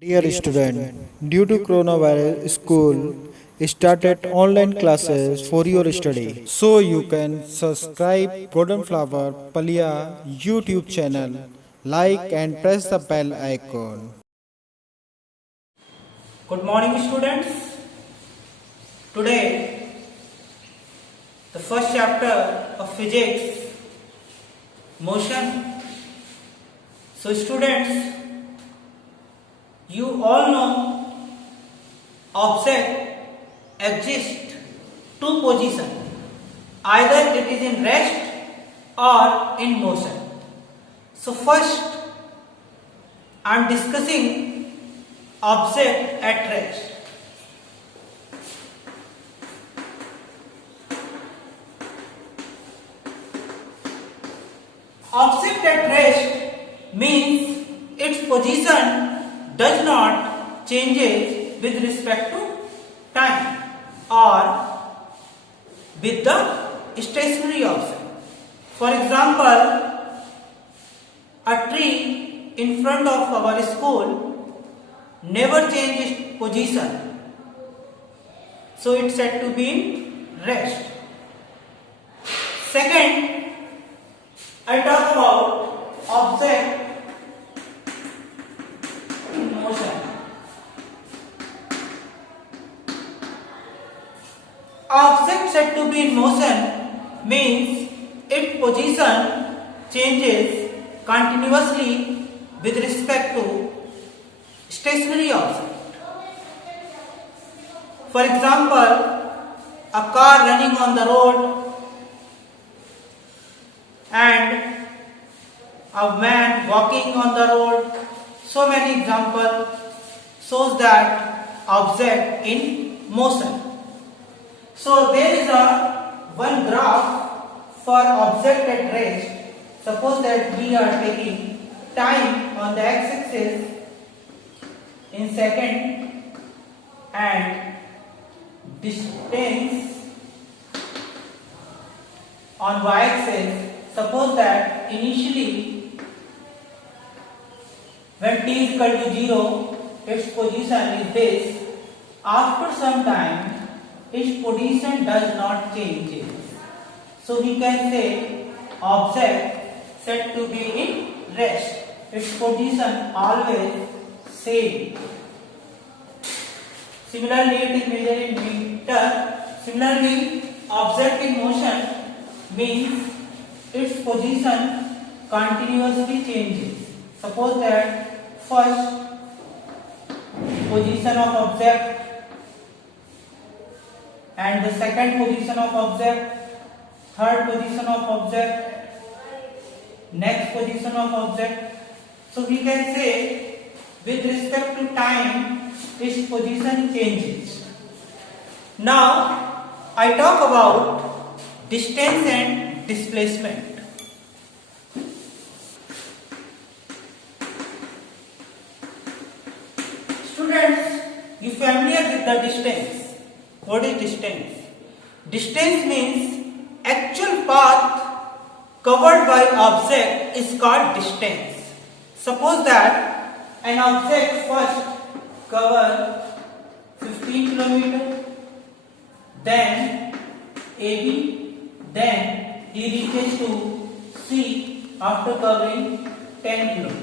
Dear student, due to coronavirus, school started online classes for your study. So you can subscribe Golden Flower Palia YouTube channel, like and press the bell icon. Good morning, students. Today, the first chapter of physics, motion. So, students, you all know object exists two positions. Either it is in rest or in motion. So, first, I am discussing object at rest. Object at rest means its position does not changes with respect to time or with the stationary object. For example, a tree in front of our school never changes its position, so it's said to be in rest. Second, I talk about object in motion. Object said to be in motion means its position changes continuously with respect to stationary object. For example, a car running on the road and a man walking on the road. So many examples shows that object in motion. So there is one graph for object at rest. Suppose that we are taking time on the x-axis in second and distance on y-axis. Suppose that initially when t is equal to 0, its position is this. After some time, its position does not change. So we can say object said to be in rest. Its position always same. Similarly, it is measured in meter. Similarly, object in motion means its position continuously changes. Suppose that first position of object and the second position of object, third position of object, next position of object. So we can say with respect to time, its position changes. Now I talk about distance and displacement. Students, you familiar with the distance? What is distance? Distance means actual path covered by object is called distance. Suppose that an object first cover 15 km, then AB, then he reaches to C after covering 10 km.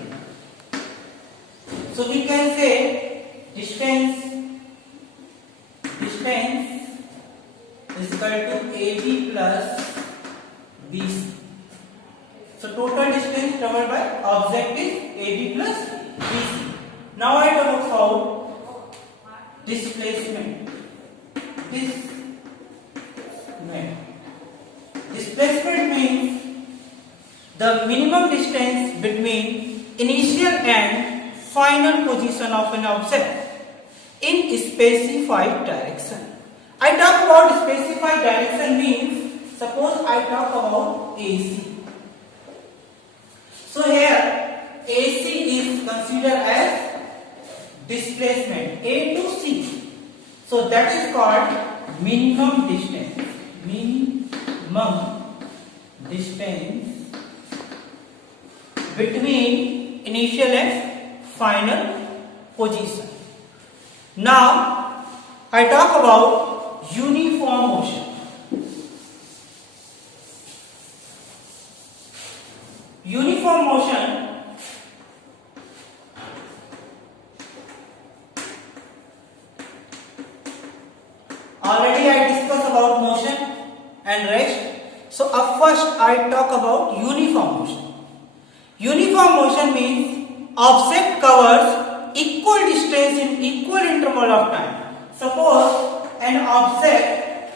So we can say distance is equal to AB plus BC. So total distance covered by object is AB plus BC. Now I talk about displacement. Displacement means the minimum distance between initial and final position of an object in specified direction. I talk about specified direction means suppose I talk about AC. So here AC is considered as displacement A to C. So that is called minimum distance. Minimum distance between initial and final position. Now I talk about uniform motion. Uniform motion already I discussed about motion and rest. So up first I talk about uniform motion. Uniform motion means object covers equal distance in equal interval of time. Suppose an object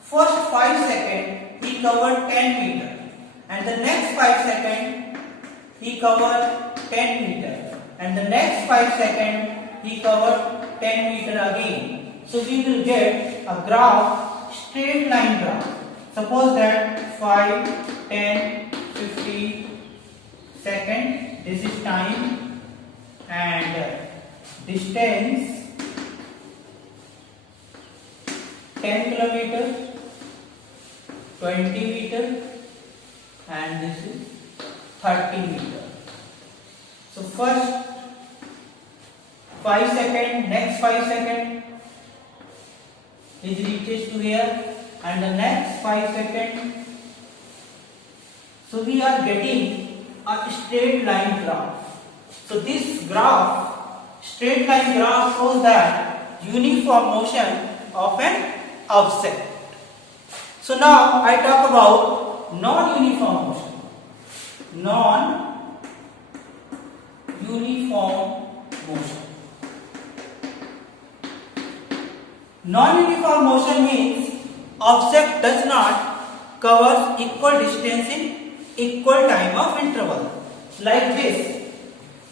first 5 seconds he covered 10 meter and the next 5 seconds he covered 10 meter and the next 5 seconds he covered 10 meter again. So we will get a graph, straight line graph. Suppose that 5, 10, 50 second, this is time and distance 10 kilometer, 20 meter and this is 30 meter. So first 5 second, next 5 second it reaches to here and the next 5 second. So we are getting a straight line graph. So this graph, straight line graph, shows that uniform motion of an object. So now I talk about non-uniform motion. Non-uniform motion. Non-uniform motion means object does not cover equal distance in equal time of interval. Like this.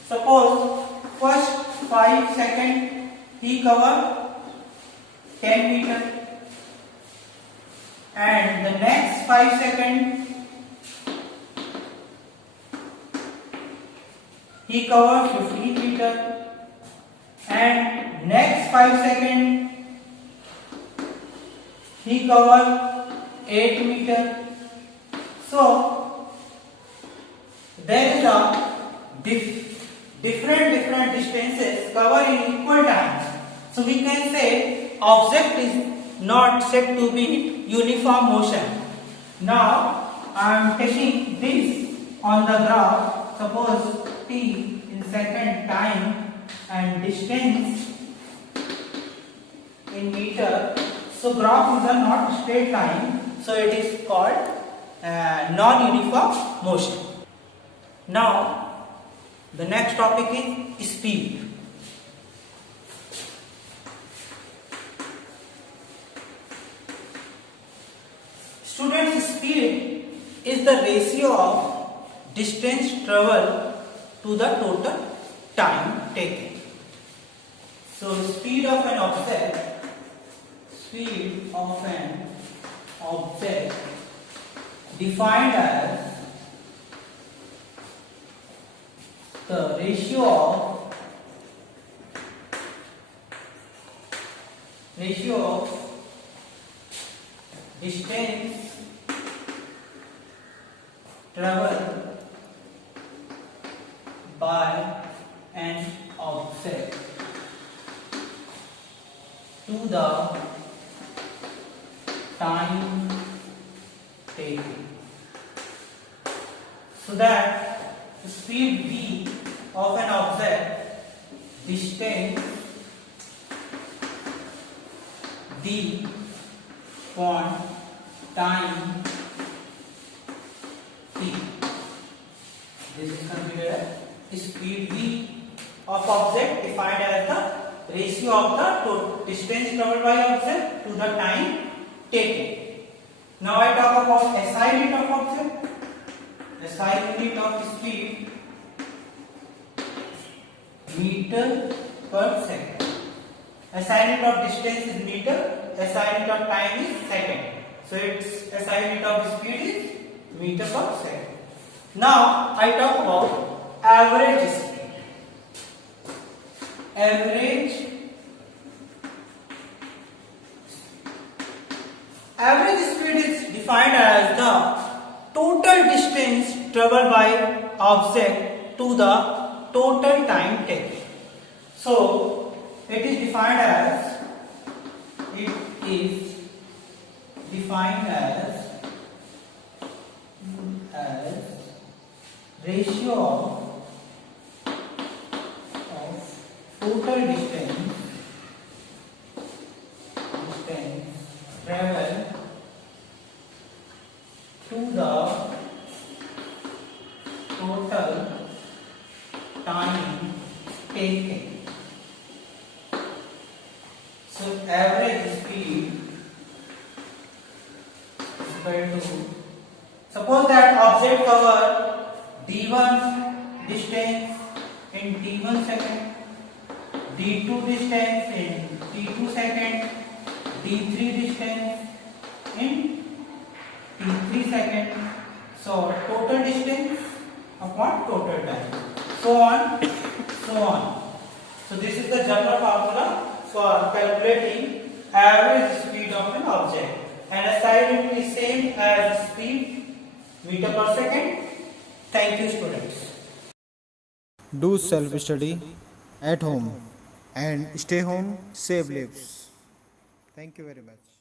Suppose first 5 seconds he covered 10 meter and the next 5 seconds he covered 15 meter and next 5 seconds he covered 8 meter. So there is a different distances covered in equal times. So we can say object is not said to be uniform motion. Now I am taking this on the graph. Suppose t in second, time and distance in meter. So graph is a not straight line, so it is called non-uniform motion. Now the next topic is speed. Students, speed is the ratio of distance traveled to the total time taken. So speed of an object defined as the ratio of distance traveled by an object to the time taken. So that speed v of an object, distance d upon time t. This is considered as speed v of object defined as the ratio of the distance traveled by object to the time taken. Now I talk about SI unit of object. SI unit of speed, meter per second. SI unit of distance is meter, SI unit of time is second. So its SI unit of speed is meter per second. Now I talk about average speed. Average speed is defined as the total distance traveled by object to the total time taken. So it is defined as ratio of total distance travel to the total time taken. So average speed is equal to, suppose that object cover d1 distance in t1 second, d2 distance in t2 second, d3 distance in t3 second. So total distance upon total time, so on, so on. So this is the general formula for calculating average speed of an object, and aside it is same as speed meter per second. Thank you, students. Do self study at home and stay home, save lives. Thank you very much.